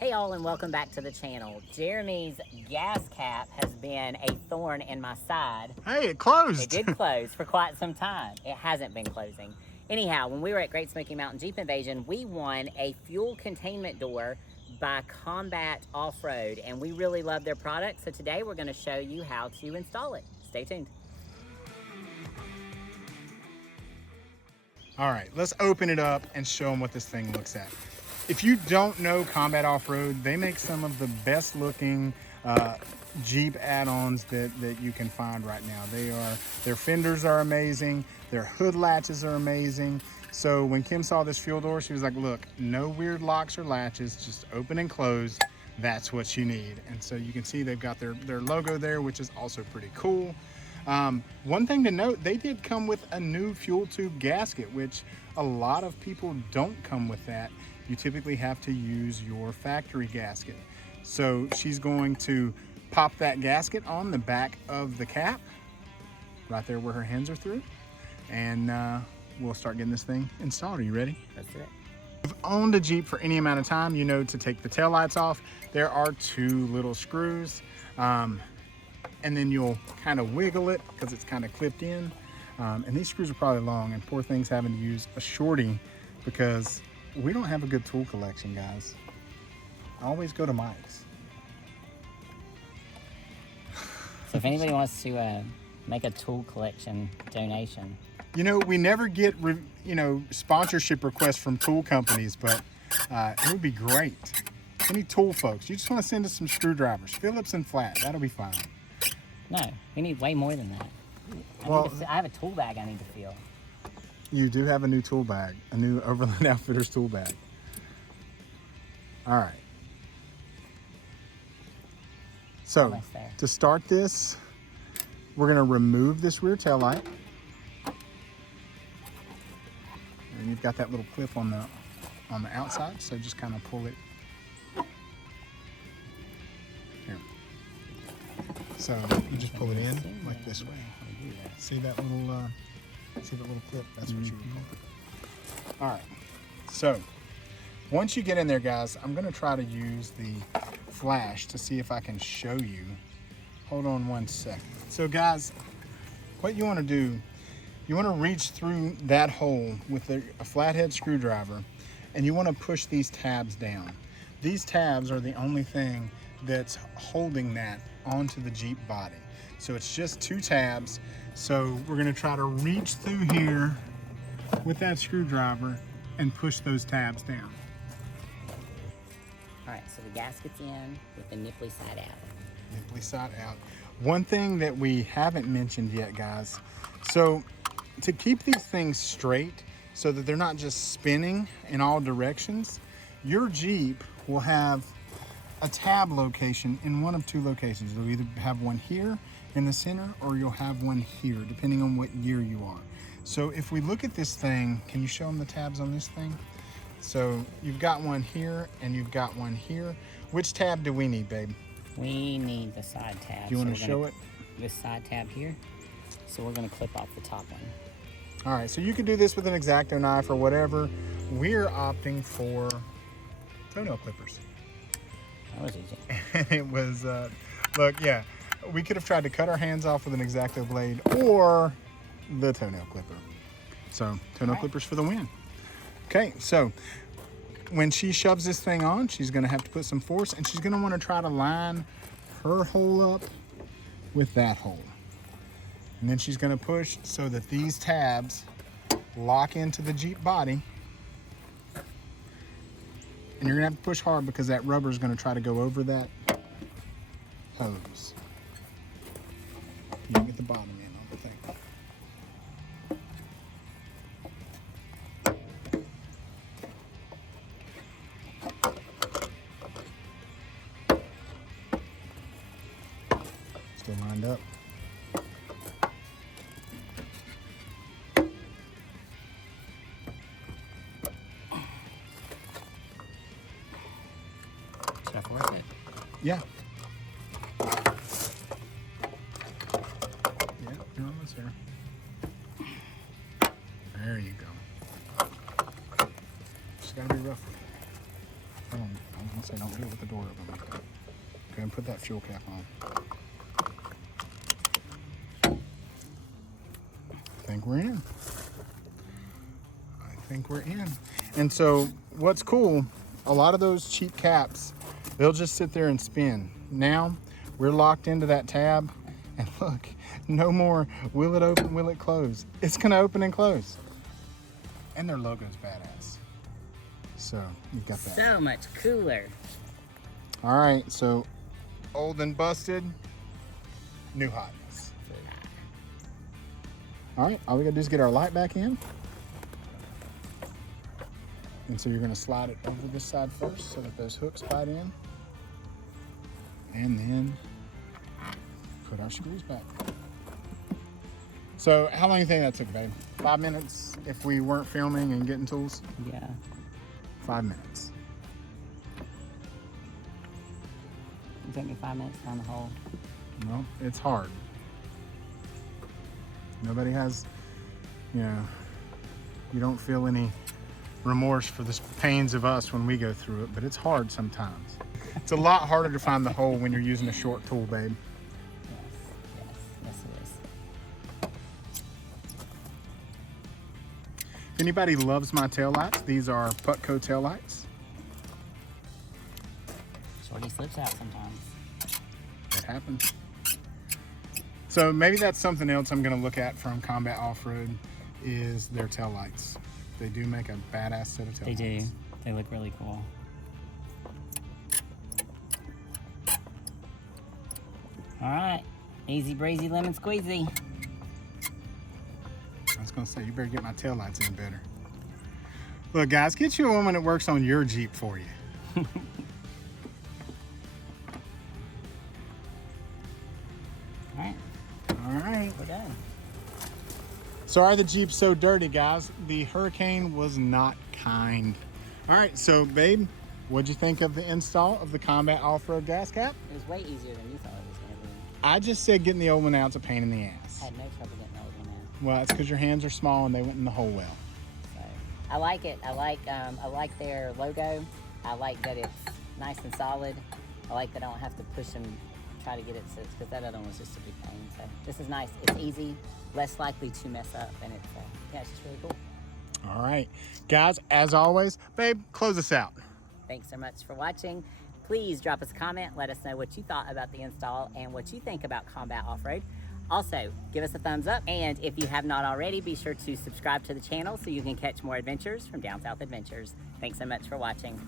Hey all, and welcome back to the channel. Jeremy's gas cap has been a thorn in my side. Hey, it closed. It did close for quite some time. It hasn't been closing. Anyhow, when we were at Great Smoky Mountain Jeep Invasion, we won a fuel containment door by Combat Offroad, and we really love their product. So today we're going to show you how to install it. Stay tuned. All right, let's open it up and show them what this thing looks at. If you don't know Combat Offroad, they make some of the best looking Jeep add-ons that you can find right now. Their fenders are amazing. Their hood latches are amazing. So when Kim saw this fuel door, she was like, look, no weird locks or latches, just open and close. That's what you need. And so you can see they've got their logo there, which is also pretty cool. One thing to note, they did come with a new fuel tube gasket, which a lot of people don't come with that. You typically have to use your factory gasket. So she's going to pop that gasket on the back of the cap, right there where her hands are through, and we'll start getting this thing installed. Are you ready? Let's do it. If you've owned a Jeep for any amount of time, you know to take the taillights off. There are two little screws, and then you'll kind of wiggle it because it's kind of clipped in. And these screws are probably long, and poor thing's having to use a shorty because we don't have a good tool collection, guys. I always go to Mike's. So if anybody wants to make a tool collection donation. You know, we never get, sponsorship requests from tool companies, but it would be great. Any tool folks, you just want to send us some screwdrivers, Phillips and flat, that'll be fine. No, we need way more than that. I have a tool bag I need to fill. You do have a new tool bag, a new Overland Outfitters tool bag. All right. So to start this, we're going to remove this rear tail light. And you've got that little clip on the outside, so just kind of pull it. Here. So you just pull it in like this way. See that little clip? That's what you would call it. All right. So once you get in there, guys, I'm going to try to use the flash to see if I can show you. Hold on one second. So guys, what you want to do, you want to reach through that hole with a flathead screwdriver, and you want to push these tabs down. These tabs are the only thing that's holding that onto the Jeep body. So it's just two tabs. So we're going to try to reach through here with that screwdriver and push those tabs down. All right, so the gasket's in with the nipply side out. Nipply side out. One thing that we haven't mentioned yet, guys, so to keep these things straight so that they're not just spinning in all directions, your Jeep will have a tab location in one of two locations. You'll either have one here in the center, or you'll have one here, depending on what year you are. So if we look at this thing, can you show them the tabs on this thing? So you've got one here and you've got one here. Which tab do we need, babe? We need the side tab. Do you want to show it? This side tab here. So we're going to clip off the top one. All right, so you can do this with an X-Acto knife or whatever. We're opting for toenail clippers. That was easy. It was, look, yeah, we could have tried to cut our hands off with an X-Acto blade or the toenail clipper. So toenail clippers for the win. Okay, so when she shoves this thing on, she's gonna have to put some force, and she's gonna wanna try to line her hole up with that hole. And then she's gonna push so that these tabs lock into the Jeep body. And you're gonna have to push hard because that rubber is gonna try to go over that hose. You can get the bottom in on the thing. Still lined up. Stuff worth it. Yeah. Yeah, you're almost there. There you go. Just gotta be rough with it. Hold on, I'll say don't do it with the door open like that. Go ahead and put that fuel cap on. I think we're in. I think we're in. And so what's cool, a lot of those cheap caps, they'll just sit there and spin. Now we're locked into that tab, and look, no more will it open, will it close. It's gonna open and close. And their logo's badass. So you've got that. So much cooler. All right, so old and busted, new hotness. All right, all we gotta do is get our light back in. And so you're gonna slide it over this side first so that those hooks bite in. And then put our screws back. So how long do you think that took, babe? 5 minutes if we weren't filming and getting tools? Yeah. 5 minutes. It took me 5 minutes down the hole. No, it's hard. Nobody has, you know, you don't feel any remorse for the pains of us when we go through it, but it's hard sometimes. It's a lot harder to find the hole when you're using a short tool, babe. Yes, it is. If anybody loves my taillights, these are Putco taillights. Shorty slips out sometimes. It happens. So maybe that's something else I'm gonna look at from Combat Offroad is their taillights. They do make a badass set of taillights. They do. They look really cool. All right, easy breezy lemon squeezy. I was gonna say, you better get my taillights in better. Look guys, get you a woman that works on your Jeep for you. All right. We're done. Sorry the Jeep's so dirty, guys. The hurricane was not kind. All right, so babe, what'd you think of the install of the Combat Offroad Gas Cap? It was way easier than you thought it was going to be. I just said getting the old one out's a pain in the ass. I had no trouble getting the old one out. Well, it's because your hands are small and they went in the hole well. So, I like it. I like their logo. I like that it's nice and solid. I like that I don't have to push and try to get it to, because that other one was just a big pain. So this is nice. It's easy, less likely to mess up, and it's yeah, it's just really cool. All right, guys, as always, babe, close us out. Thanks so much for watching. Please drop us a comment. Let us know what you thought about the install and what you think about Combat Offroad. Also, give us a thumbs up. And if you have not already, be sure to subscribe to the channel so you can catch more adventures from Down South Adventures. Thanks so much for watching.